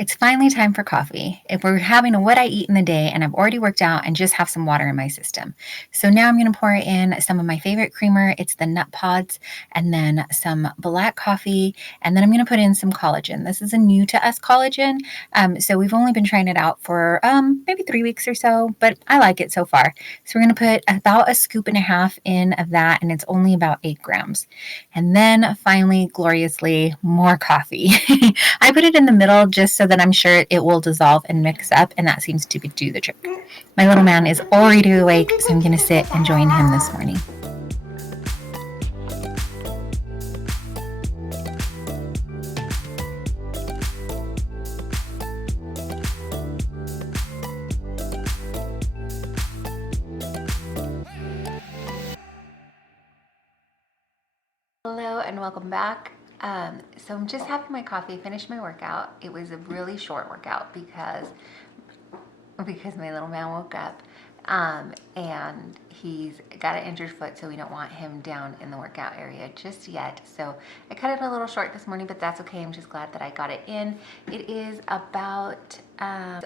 It's finally time for coffee. If we're having a what I eat in the day and I've already worked out and just have some water in my system. So now I'm going to pour in some of my favorite creamer. It's the nut pods, and then some black coffee. And then I'm going to put in some collagen. This is a new to us collagen. So we've only been trying it out for maybe 3 weeks or so, but I like it so far. So we're going to put about a scoop and a half in of that, and it's only about 8 grams. And then finally, gloriously, more coffee. I put it in the middle just so that I'm sure it will dissolve and mix up, and that seems to do the trick. My little man is already awake, so I'm going to sit and join him this morning. Hello and welcome back. So I'm just having my coffee, finished my workout. It was a really short workout because my little man woke up and he's got an injured foot, so we don't want him down in the workout area just yet. So I cut it a little short this morning, but that's okay. I'm just glad that I got it in. It is about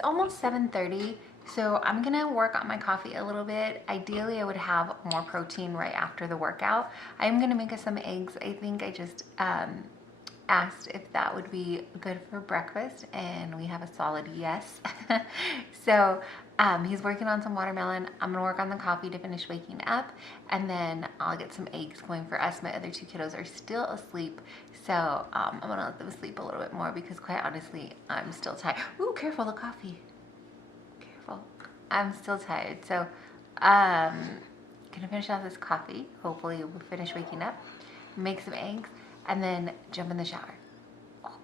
almost 7:30. So I'm gonna work on my coffee a little bit. Ideally, I would have more protein right after the workout. I'm gonna make us some eggs. I think I just asked if that would be good for breakfast, and we have a solid yes. So he's working on some watermelon. I'm gonna work on the coffee to finish waking up, and then I'll get some eggs going for us. My other 2 kiddos are still asleep, so I'm gonna let them sleep a little bit more because quite honestly, I'm still tired. Ooh, careful, the coffee. I'm still tired, so gonna finish off this coffee. Hopefully we'll finish waking up, make some eggs, and then jump in the shower.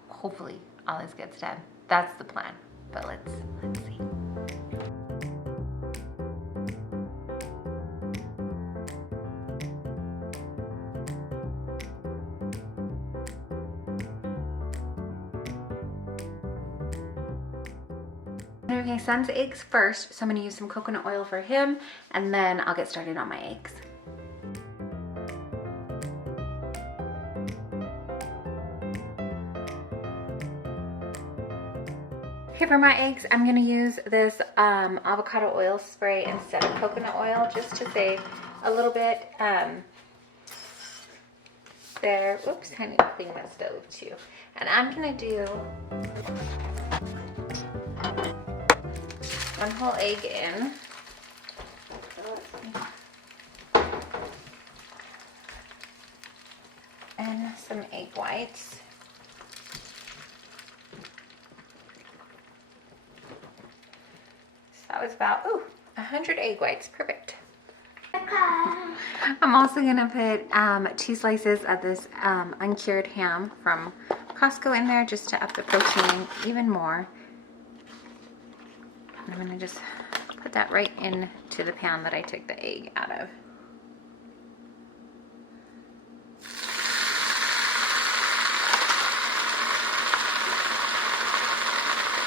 Hopefully all this gets done. That's the plan, but let's see. Okay, son's eggs first, so I'm gonna use some coconut oil for him, and then I'll get started on my eggs. Okay, for my eggs, I'm gonna use this avocado oil spray instead of coconut oil, just to save a little bit there. Oops, I need to clean my stove too. And I'm gonna do 1 whole egg in. And some egg whites. So that was about 100 egg whites. Perfect. I'm also gonna put 2 slices of this uncured ham from Costco in there, just to up the protein even more. I'm gonna just put that right into the pan that I took the egg out of.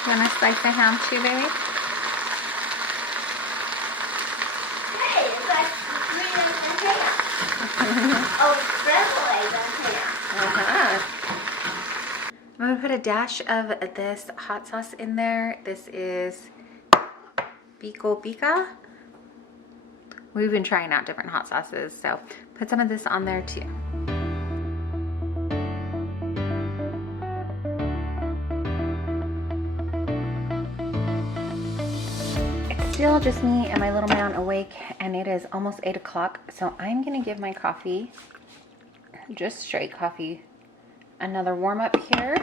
You wanna slice the ham too, baby? Hey, it's like green and ham. Oh, it's scrambled eggs and ham. I'm gonna put a dash of this hot sauce in there. This is Pico Pica. We've been trying out different hot sauces, so put some of this on there too. It's still just me and my little man awake, and it is almost 8 o'clock, so I'm gonna give my coffee, just straight coffee, another warm up here.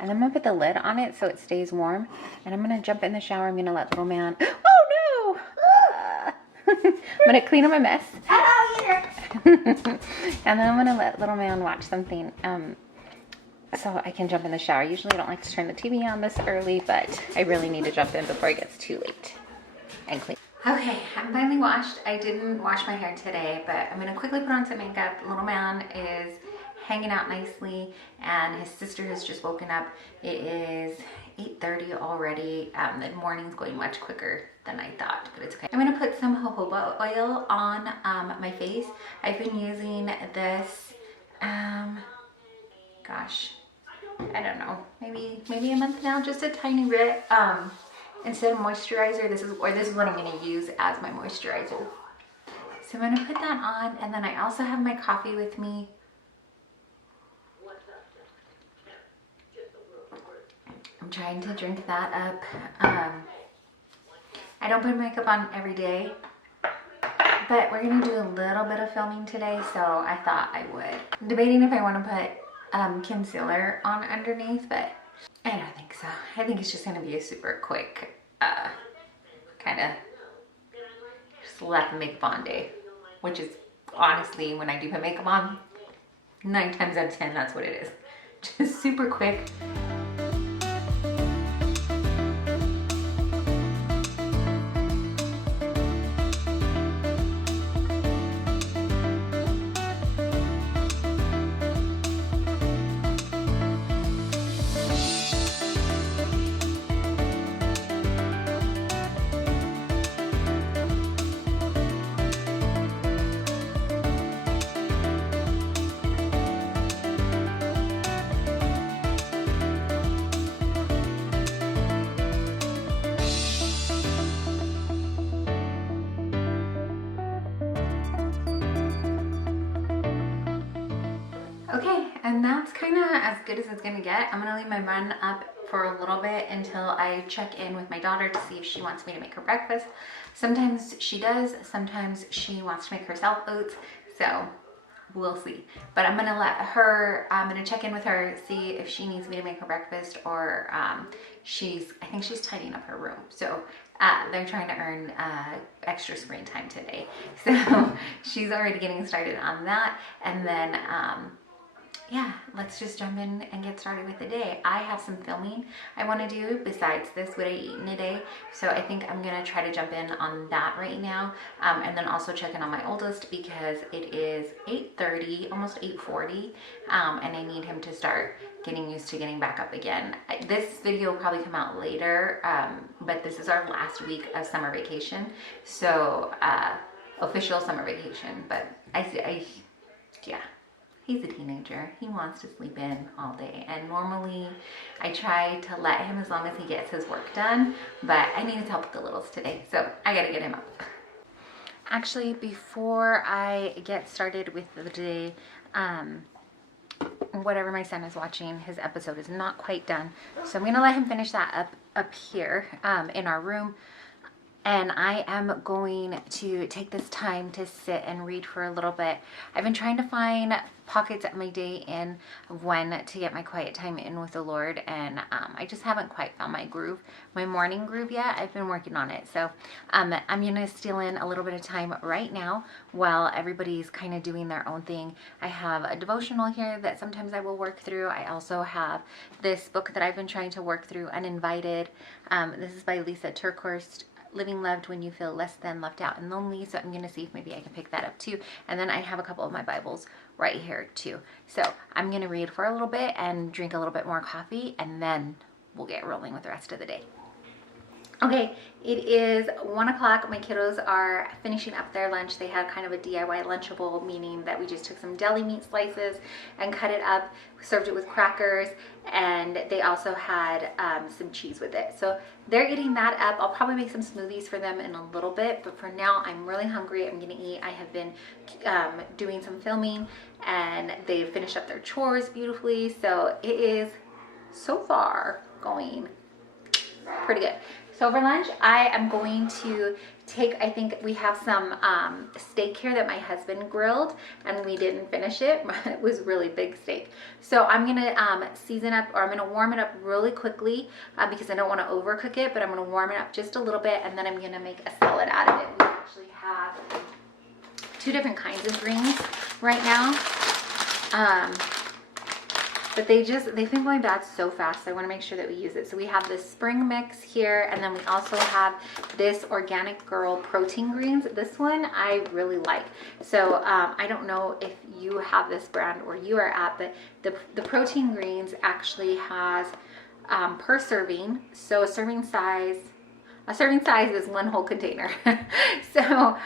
And I'm gonna put the lid on it so it stays warm. And I'm gonna jump in the shower. I'm gonna let little man, oh no! I'm gonna clean up my mess. And then I'm gonna let little man watch something so I can jump in the shower. Usually I don't like to turn the TV on this early, but I really need to jump in before it gets too late and clean. Okay, I'm finally washed. I didn't wash my hair today, but I'm gonna quickly put on some makeup. Little man is hanging out nicely, and his sister has just woken up. It is 8:30 already. The morning's going much quicker than I thought, but it's okay. I'm gonna put some jojoba oil on my face. I've been using this, gosh, I don't know, maybe a month now, just a tiny bit. Instead of moisturizer, this is what I'm gonna use as my moisturizer. So I'm gonna put that on, and then I also have my coffee with me. I'm trying to drink that up. I don't put makeup on every day, but we're gonna do a little bit of filming today, so I thought I would. I'm debating if I wanna put concealer on underneath, but I don't think so. I think it's just gonna be a super quick, kind of just let the makeup on day, which is honestly, when I do put makeup on, 9 times out of 10, that's what it is. Just super quick. Okay, and that's kind of as good as it's gonna get. I'm gonna leave my run up for a little bit until I check in with my daughter to see if she wants me to make her breakfast. Sometimes she does, sometimes she wants to make herself oats, so we'll see. But I'm gonna check in with her, see if she needs me to make her breakfast, or I think she's tidying up her room. So they're trying to earn extra screen time today. So she's already getting started on that. And then, yeah, let's just jump in and get started with the day. I have some filming I want to do besides this, what I eat in a day. So I think I'm going to try to jump in on that right now. And then also check in on my oldest because it is 8:30, almost 8:40. And I need him to start getting used to getting back up again. This video will probably come out later, but this is our last week of summer vacation. So official summer vacation, but yeah. He's a teenager. He wants to sleep in all day. And normally I try to let him as long as he gets his work done, but I need his help with the littles today, so I gotta get him up. Actually, before I get started with the day, whatever my son is watching, his episode is not quite done. So I'm gonna let him finish that up here in our room. And I am going to take this time to sit and read for a little bit. I've been trying to find pockets of my day in of when to get my quiet time in with the Lord, and I just haven't quite found my groove, my morning groove yet. I've been working on it. So I'm gonna steal in a little bit of time right now while everybody's kind of doing their own thing. I have a devotional here that sometimes I will work through. I also have this book that I've been trying to work through, Uninvited. This is by Lisa Turkhorst, Living Loved When You Feel Less Than, Left Out, and Lonely. So I'm going to see if maybe I can pick that up too. And then I have a couple of my Bibles right here too. So I'm going to read for a little bit and drink a little bit more coffee, and then we'll get rolling with the rest of the day. Okay, it is 1 o'clock. My kiddos are finishing up their lunch. They had kind of a DIY Lunchable, meaning that we just took some deli meat slices and cut it up, served it with crackers, and they also had some cheese with it. So they're eating that up. I'll probably make some smoothies for them in a little bit, but for now I'm really hungry. I'm gonna eat. I have been doing some filming, and they've finished up their chores beautifully. So it is so far going pretty good. So for lunch, I am going to take, I think we have some steak here that my husband grilled, and we didn't finish it. It was really big steak. So I'm gonna season up, or I'm gonna warm it up really quickly because I don't wanna overcook it, but I'm gonna warm it up just a little bit, and then I'm gonna make a salad out of it. We actually have 2 different kinds of greens right now. But they've been going bad so fast, so I want to make sure that we use it. So we have this spring mix here, and then we also have this Organic Girl protein greens. This one I really like. So I don't know if you have this brand where you are at, but the protein greens actually has per serving. So a serving size is 1 whole container. So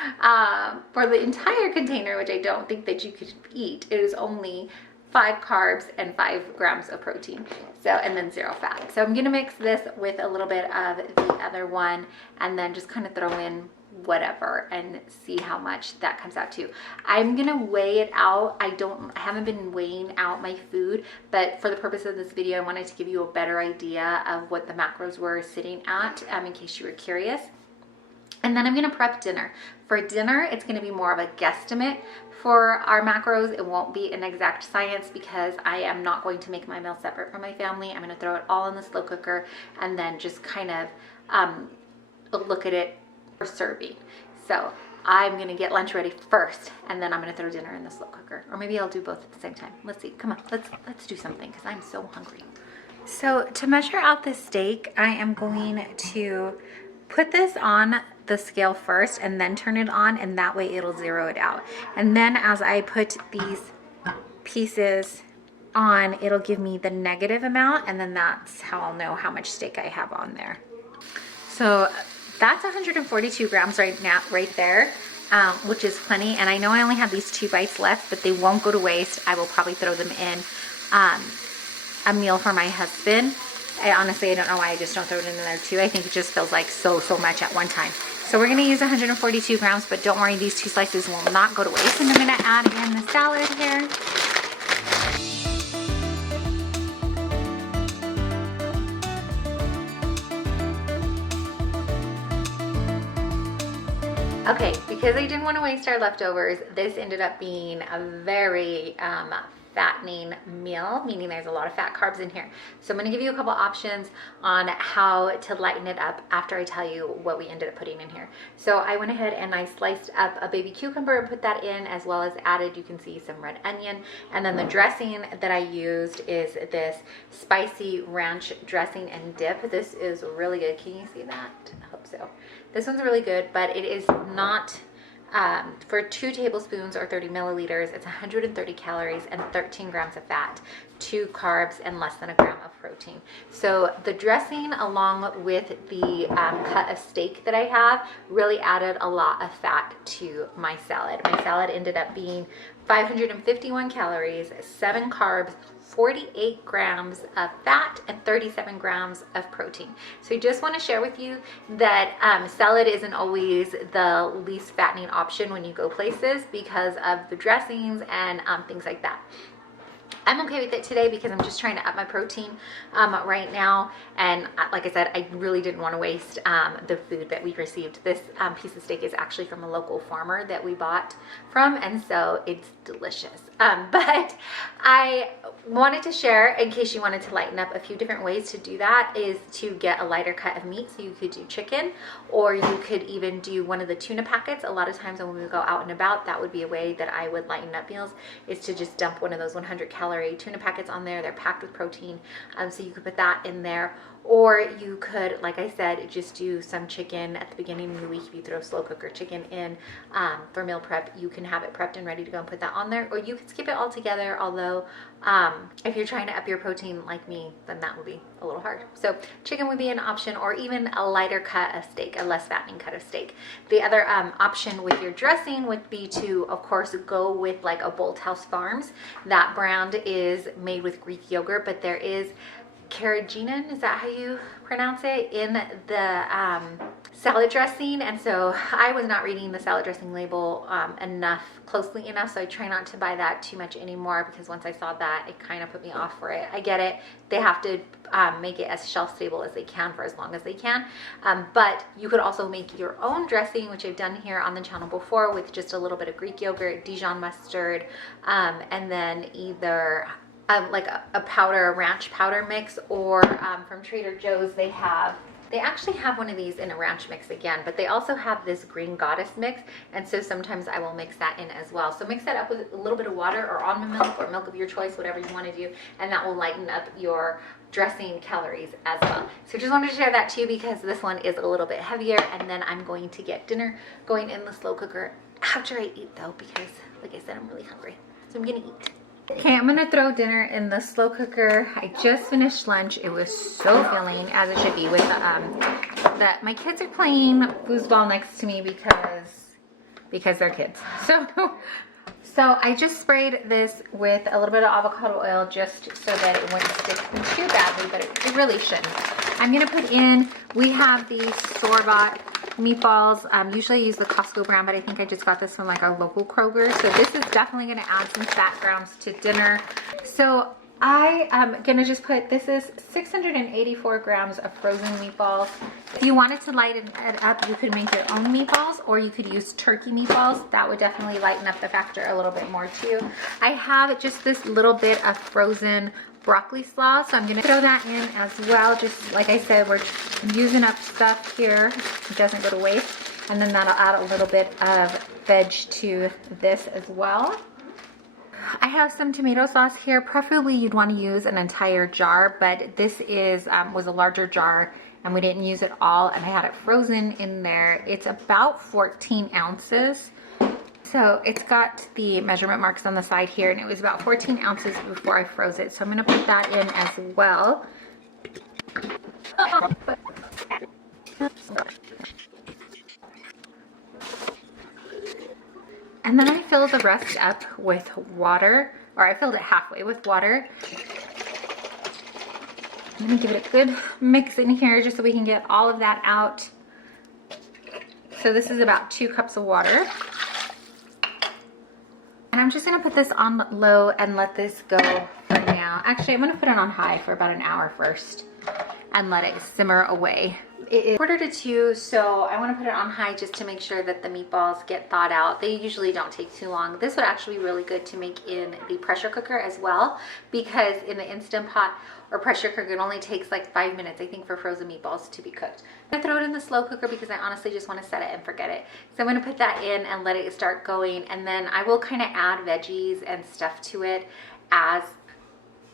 for the entire container, which I don't think that you could eat, it is only 5 carbs and 5 grams of protein. So, and then 0 fat. So I'm gonna mix this with a little bit of the other one and then just kind of throw in whatever and see how much that comes out to. I'm gonna weigh it out. I haven't been weighing out my food, but for the purpose of this video, I wanted to give you a better idea of what the macros were sitting at, in case you were curious. And then I'm gonna prep dinner. For dinner, it's gonna be more of a guesstimate for our macros. It won't be an exact science because I am not going to make my meal separate from my family. I'm gonna throw it all in the slow cooker and then just kind of look at it for serving. So I'm gonna get lunch ready first and then I'm gonna throw dinner in the slow cooker. Or maybe I'll do both at the same time. Let's see, come on, let's do something because I'm so hungry. So to measure out this steak, I am going to put this on the scale first and then turn it on, and that way it'll zero it out. And then as I put these pieces on, it'll give me the negative amount, and then that's how I'll know how much steak I have on there. So that's 142 grams right there, which is plenty. And I know I only have these 2 bites left, but they won't go to waste. I will probably throw them in a meal for my husband. Honestly, I don't know why I just don't throw it in there too. I think it just feels like so much at one time. So we're gonna use 142 grams, but don't worry, these 2 slices will not go to waste. And I'm gonna add in the salad here. Okay, because I didn't want to waste our leftovers, this ended up being a very fattening meal, meaning there's a lot of fat carbs in here. So I'm going to give you a couple options on how to lighten it up after I tell you what we ended up putting in here. So I went ahead and I sliced up a baby cucumber and put that in, as well as added, you can see, some red onion. And then the dressing that I used is this spicy ranch dressing and dip. This is really good. Can you see that? I hope so. This one's really good, but it is not for 2 tablespoons or 30 milliliters, it's 130 calories and 13 grams of fat, 2 carbs, and less than a gram of protein. So the dressing, along with the cut of steak that I have, really added a lot of fat to my salad. My salad ended up being 551 calories, 7 carbs, 48 grams of fat, and 37 grams of protein. So I just want to share with you that salad isn't always the least fattening option when you go places because of the dressings and things like that. I'm okay with it today because I'm just trying to up my protein right now. And like I said, I really didn't want to waste the food that we received. This piece of steak is actually from a local farmer that we bought from, and so it's delicious. But I wanted to share, in case you wanted to lighten up, a few different ways to do that is to get a lighter cut of meat. So you could do chicken, or you could even do one of the tuna packets. A lot of times when we go out and about, that would be a way that I would lighten up meals, is to just dump one of those 100-calorie tuna packets on there. They're packed with protein, so you could put that in there. Or you could, like I said, just do some chicken at the beginning of the week. If you throw slow cooker chicken in for meal prep, you can have it prepped and ready to go and put that on there. Or you could skip it altogether, although if you're trying to up your protein like me, then that would be a little hard. So chicken would be an option, or even a lighter cut of steak, a less fattening cut of steak. The other option with your dressing would be to, of course, go with like a Bolthouse Farms. That brand is made with Greek yogurt, but there is carrageenan, is that how you pronounce it, in the salad dressing. And so I was not reading the salad dressing label closely enough, so I try not to buy that too much anymore, because once I saw that, it kind of put me off for it. I get it, they have to make it as shelf stable as they can for as long as they can, but you could also make your own dressing, which I've done here on the channel before, with just a little bit of Greek yogurt, Dijon mustard, and then either like a powder, a ranch powder mix, or from Trader Joe's they actually have one of these in a ranch mix again, but they also have this green goddess mix, and so sometimes I will mix that in as well. So mix that up with a little bit of water or almond milk or milk of your choice, whatever you want to do, and that will lighten up your dressing calories as well. So just wanted to share that too, because this one is a little bit heavier. And then I'm going to get dinner going in the slow cooker after I eat though, because like I said, I'm really hungry, so I'm gonna eat. Okay, I'm gonna throw dinner in the slow cooker. I just finished lunch. It was so filling, as it should be, with my kids are playing foosball next to me because they're kids. So So I just sprayed this with a little bit of avocado oil just so that it wouldn't stick too badly, but it really shouldn't. I'm gonna put in, we have these store-bought meatballs. Usually I use the Costco brand, but I think I just got this from like our local Kroger. So this is definitely gonna add some fat grams to dinner. So I am gonna just put, this is 684 grams of frozen meatballs. If you wanted to lighten it up, you could make your own meatballs, or you could use turkey meatballs. That would definitely lighten up the factor a little bit more too. I have just this little bit of frozen broccoli slaw, so I'm gonna throw that in as well. Just like I said, we're using up stuff here. It doesn't go to waste. And then that'll add a little bit of veg to this as well. I have some tomato sauce here. Preferably you'd want to use an entire jar, but this is was a larger jar and we didn't use it all, and I had it frozen in there. It's about 14 ounces. So it's got the measurement marks on the side here, and it was about 14 ounces before I froze it. So I'm gonna put that in as well. And then I filled the rest up with water, or I filled it halfway with water. I'm gonna give it a good mix in here just so we can get all of that out. So this is about 2 cups of water. And I'm just gonna put this on low and let this go for now. Actually, I'm gonna put it on high for about an hour first and let it simmer away. It is 1:45, so I want to put it on high just to make sure that the meatballs get thawed out. They usually don't take too long. This would actually be really good to make in the pressure cooker as well, because in the Instant Pot or pressure cooker, it only takes like 5 minutes, I think, for frozen meatballs to be cooked. I'm gonna throw it in the slow cooker because I honestly just want to set it and forget it. So I'm gonna put that in and let it start going, and then I will kind of add veggies and stuff to it as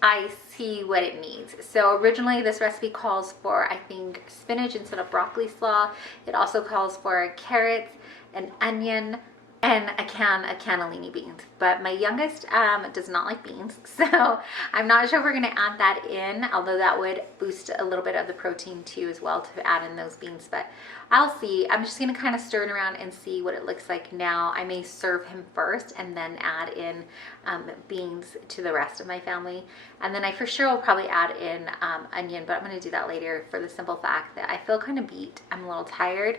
I see what it needs. So originally this recipe calls for, I think, spinach instead of broccoli slaw. It also calls for carrots, an onion, and a can of cannellini beans. But my youngest does not like beans, so I'm not sure if we're gonna add that in, although that would boost a little bit of the protein too as well to add in those beans, but I'll see. I'm just gonna kind of stir it around and see what it looks like now. I may serve him first and then add in beans to the rest of my family. And then I for sure will probably add in onion, but I'm gonna do that later for the simple fact that I feel kind of beat. I'm a little tired.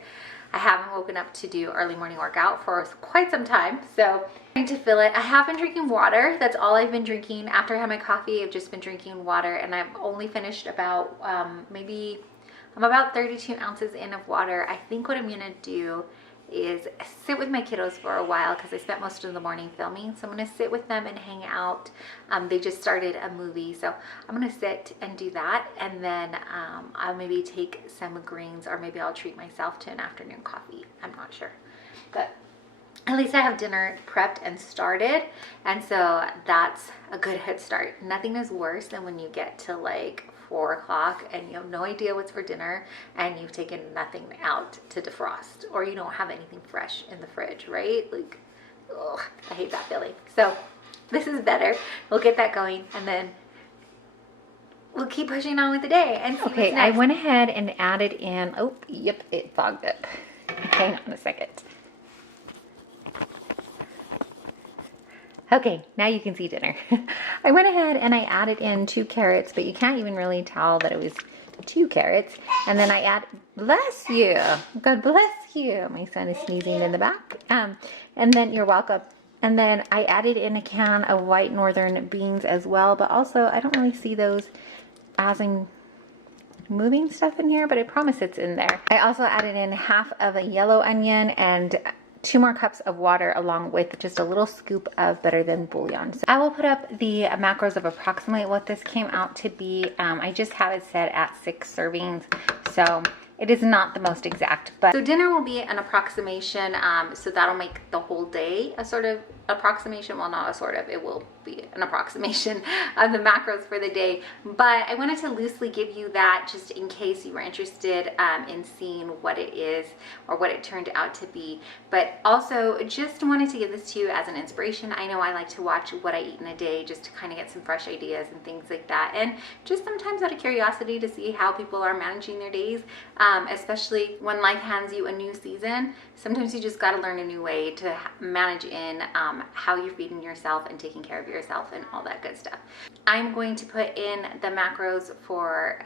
I haven't woken up to do early morning workout for quite some time, so I'm trying to fill it. I have been drinking water. That's all I've been drinking. After I had my coffee, I've just been drinking water, and I've only finished about maybe, I'm about 32 ounces in of water. I think what I'm gonna do is sit with my kiddos for a while because I spent most of the morning filming, so I'm gonna sit with them and hang out. They just started a movie, so I'm gonna sit and do that, and then I'll maybe take some greens, or maybe I'll treat myself to an afternoon coffee. I'm not sure, but at least I have dinner prepped and started, and so that's a good head start. Nothing is worse than when you get to like 4 o'clock and you have no idea what's for dinner and you've taken nothing out to defrost, or you don't have anything fresh in the fridge, right? Like, ugh, I hate that feeling. So this is better. We'll get that going, and then we'll keep pushing on with the day and see what's next. I went ahead and added in, oh, yep, it fogged up. Hang on a second. Okay, now you can see dinner. I went ahead and I added in 2 carrots, but you can't even really tell that it was 2 carrots. And then I add, bless you, God bless you. My son is sneezing in the back. And then you're welcome. And then I added in a can of white northern beans as well, but also I don't really see those as I'm moving stuff in here, but I promise it's in there. I also added in half of a yellow onion and 2 more cups of water, along with just a little scoop of better than bouillon. So I will put up the macros of approximately what this came out to be. I just have it set at 6 servings, so it is not the most exact. But so dinner will be an approximation, so that'll make the whole day a sort of approximation. Well, not a sort of, it will be an approximation of the macros for the day, but I wanted to loosely give you that just in case you were interested in seeing what it is or what it turned out to be. But also just wanted to give this to you as an inspiration. I know I like to watch what I eat in a day just to kind of get some fresh ideas and things like that, and just sometimes out of curiosity to see how people are managing their days, especially when life hands you a new season. Sometimes you just got to learn a new way to manage in how you're feeding yourself and taking care of yourself and all that good stuff. I'm going to put in the macros for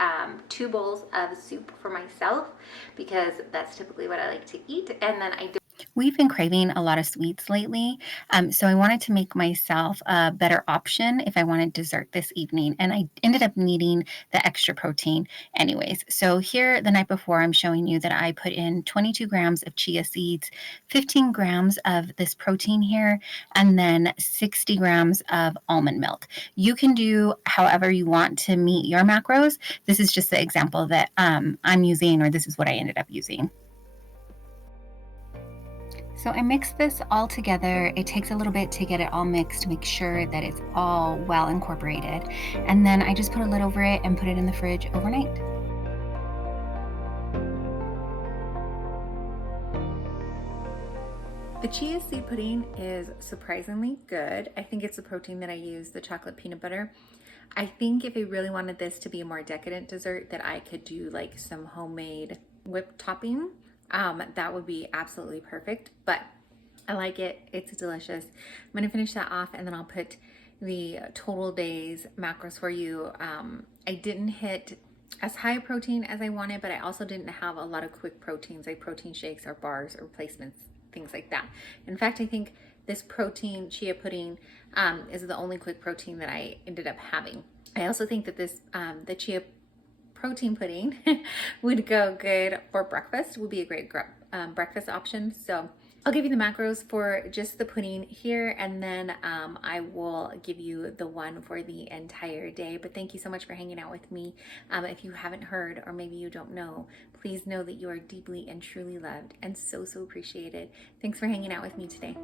2 bowls of soup for myself because that's typically what I like to eat, and then We've been craving a lot of sweets lately, so I wanted to make myself a better option if I wanted dessert this evening, and I ended up needing the extra protein anyways. So here the night before, I'm showing you that I put in 22 grams of chia seeds, 15 grams of this protein here, and then 60 grams of almond milk. You can do however you want to meet your macros. This is just the example that I'm using, or this is what I ended up using. So I mixed this all together. It takes a little bit to get it all mixed to make sure that it's all well incorporated. And then I just put a lid over it and put it in the fridge overnight. The chia seed pudding is surprisingly good. I think it's the protein that I use, the chocolate peanut butter. I think if I really wanted this to be a more decadent dessert, that I could do like some homemade whipped topping. That would be absolutely perfect, but I like it. It's delicious. I'm going to finish that off and then I'll put the total day's macros for you. I didn't hit as high a protein as I wanted, but I also didn't have a lot of quick proteins like protein shakes or bars or replacements, things like that. In fact, I think this protein chia pudding is the only quick protein that I ended up having. I also think that this, the chia protein pudding would go good for breakfast, would be a great breakfast option. So I'll give you the macros for just the pudding here, and then I will give you the one for the entire day. But thank you so much for hanging out with me. If you haven't heard, or maybe you don't know, please know that you are deeply and truly loved and so, so appreciated. Thanks for hanging out with me today.